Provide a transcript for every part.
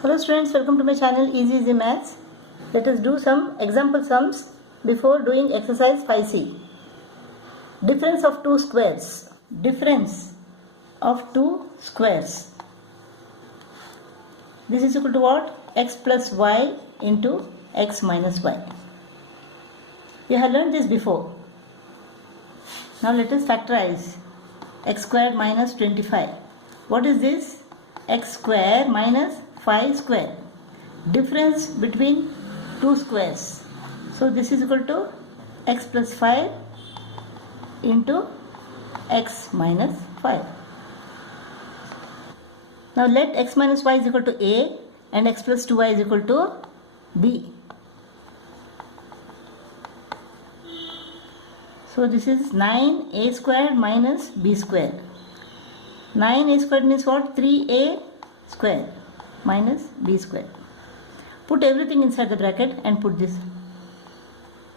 Hello students, welcome to my channel Easy Maths. Let us do some example sums before doing exercise 5C. Difference of two squares. Difference of two squares. This is equal to what? X plus y into x minus y. We have learned this before. Now let us factorize. X squared minus 25. What is this? X square minus 5 square. Difference between two squares. So this is equal to x plus 5 into x minus 5. Now let x minus y is equal to a and x plus 2y is equal to b. So this is 9a squared minus b squared. 9a squared means what? 3a squared minus b squared. Put everything inside the bracket and put this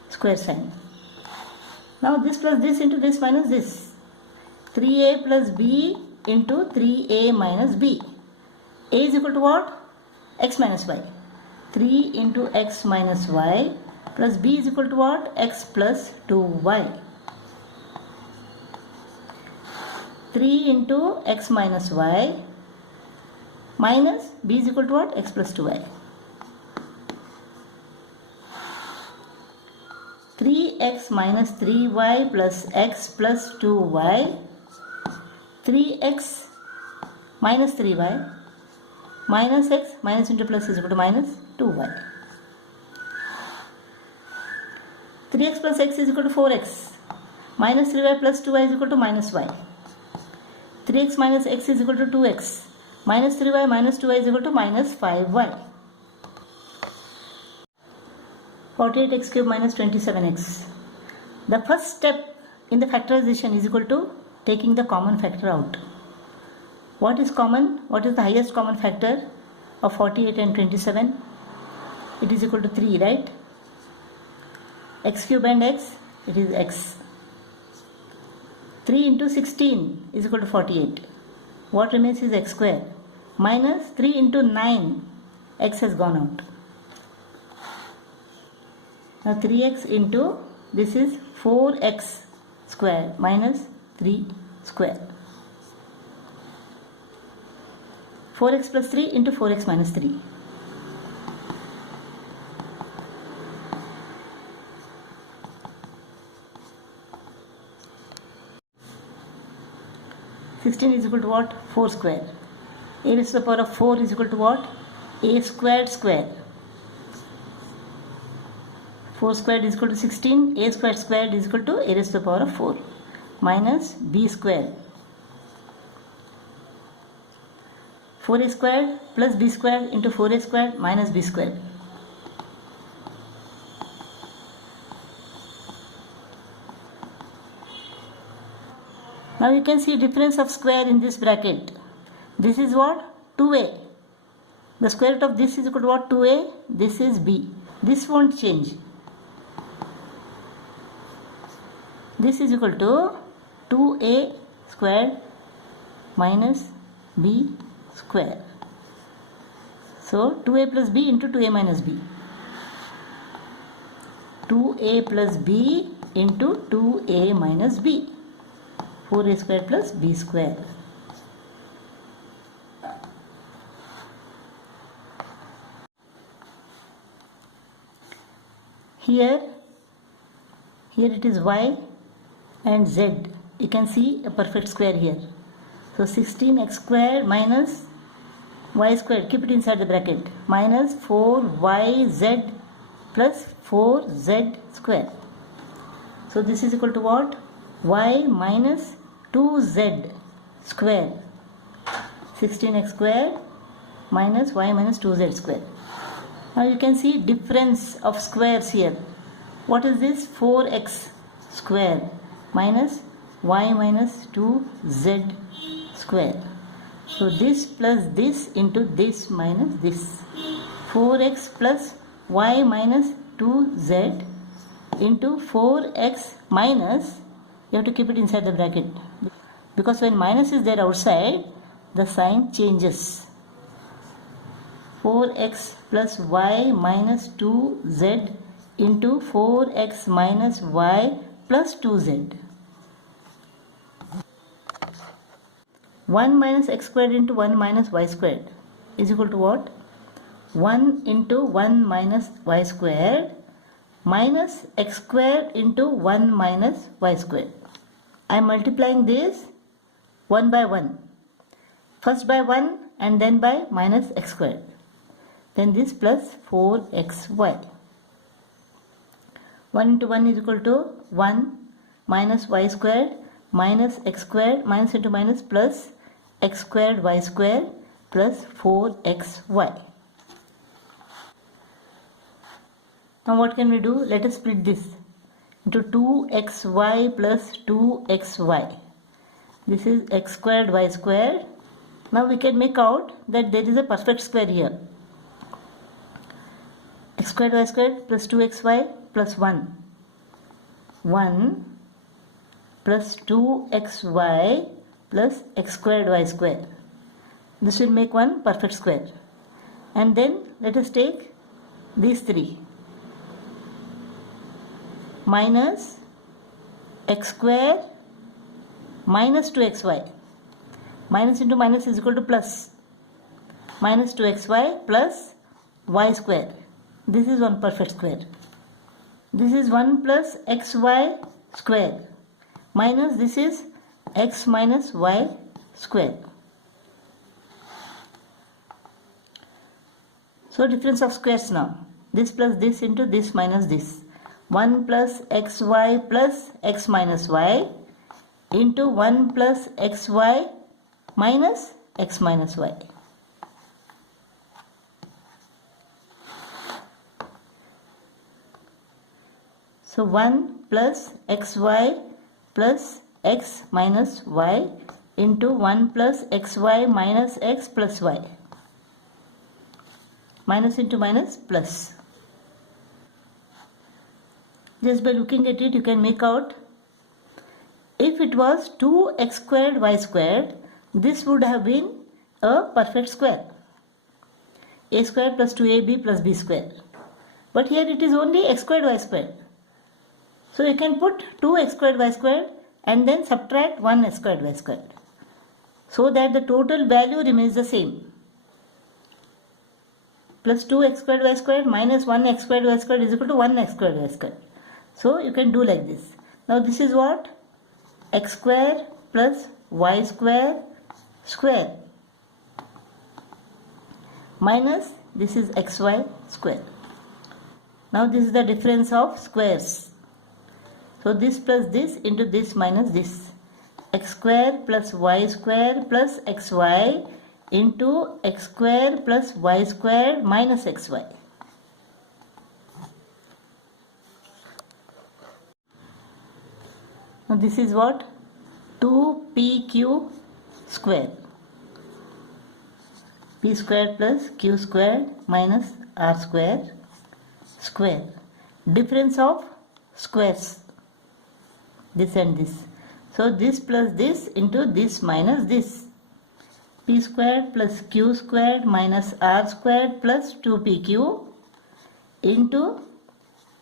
square sign. Now this plus this into this minus this. 3a plus b into 3a minus b. A is equal to what? X minus y. 3 into x minus y plus b is equal to what? X plus 2y. 3 into x minus y minus b is equal to what? X plus 2y. 3x minus 3y plus x plus 2y. 3x minus 3y minus x minus into plus is equal to minus 2y. 3x plus x is equal to 4x. Minus 3y plus 2y is equal to minus y. 3x minus x is equal to 2x. Minus 3y minus 2y is equal to minus 5y. 48x cube minus 27x. The first step in the factorization is equal to taking the common factor out. What is common? What is the highest common factor of 48 and 27? It is equal to 3, right? X cube and x, it is x. 3 into 16 is equal to 48. What remains is x square. Minus 3 into 9, x has gone out. Now 3x into, this is 4x square minus 3 square. 4x plus 3 into 4x minus 3. Sixteen is equal to what? 4 square. A raised to the power of 4 is equal to what? A squared square. 4 squared is equal to 16. A squared squared is equal to a raised to the power of 4 minus b square. 4a squared plus b squared into 4a squared minus b squared. Now you can see difference of square in this bracket. This is what? 2a. The square root of this is equal to what? 2a. This is b. This won't change. This is equal to 2a squared minus b square. So 2a plus b into 2a minus b. 2a plus b into 2a minus b. 4a square plus b square. Here it is y and z. You can see a perfect square here. So 16x square minus y square, keep it inside the bracket, minus 4yz plus 4z square. So this is equal to what? Y minus 2z square. 16x square minus y minus 2z square. Now you can see difference of squares here. What is this? 4x square minus y minus 2z square. So this plus this into this minus this. 4x plus y minus 2z into 4x minus, you have to keep it inside the bracket, because when minus is there outside, the sign changes. 4x plus y minus 2z into 4x minus y plus 2z. 1 minus x squared into 1 minus y squared is equal to what? 1 into 1 minus y squared minus x squared into 1 minus y squared. I am multiplying this 1 by 1. First by 1 and then by minus x squared. Then this plus 4xy. 1 into 1 is equal to 1 minus y squared minus x squared minus into minus plus x squared y squared plus 4xy. Now what can we do? Let us split this into 2xy plus 2xy. This is x squared y squared. Now we can make out that there is a perfect square here. X squared y squared plus 2xy plus 1. 1 plus 2xy plus x squared y squared. This will make one perfect square. And then let us take these three. Minus x square minus 2xy. Minus into minus is equal to plus. Minus 2xy plus y square. This is one perfect square. This is 1 plus xy square. Minus this is x minus y square. So difference of squares now. This plus this into this minus this. 1 plus xy plus x minus y into 1 plus xy minus x minus y. So 1 plus xy plus x minus y into 1 plus xy minus x plus y. Minus into minus plus. Just by looking at it, you can make out if it was 2x squared y squared, this would have been a perfect square. A squared plus 2ab plus b square. But here it is only x squared y squared. So you can put 2x squared y squared and then subtract 1 x squared y squared. So that the total value remains the same. Plus 2x squared y squared minus 1 x squared y squared is equal to 1 x squared y squared. So you can do like this. Now this is what? X square plus y square square minus this is xy square. Now this is the difference of squares. So this plus this into this minus this. X square plus y square plus xy into x square plus y square minus xy. Now this is what? 2pq square. P square plus q square minus r square square. Difference of squares. This and this. So this plus this into this minus this. P squared plus q squared minus r squared plus 2pq into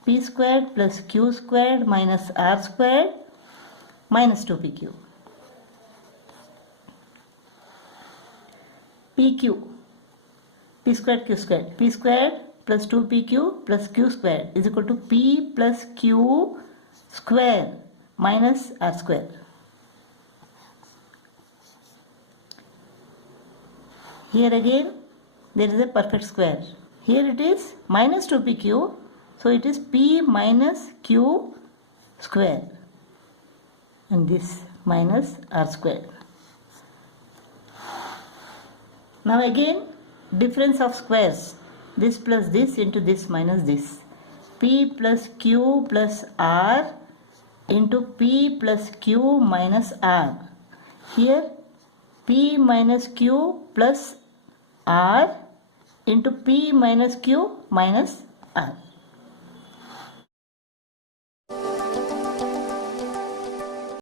p squared plus q squared minus r squared minus 2pq. pq, p squared q squared. P squared plus 2pq plus q squared is equal to p plus q square minus r square. Here again there is a perfect square. Here it is minus 2pq, so it is p minus q square and this minus r square. Now again difference of squares. This plus this into this minus this. P plus q plus r into p plus q minus r. Here p minus q plus r into p minus q minus r.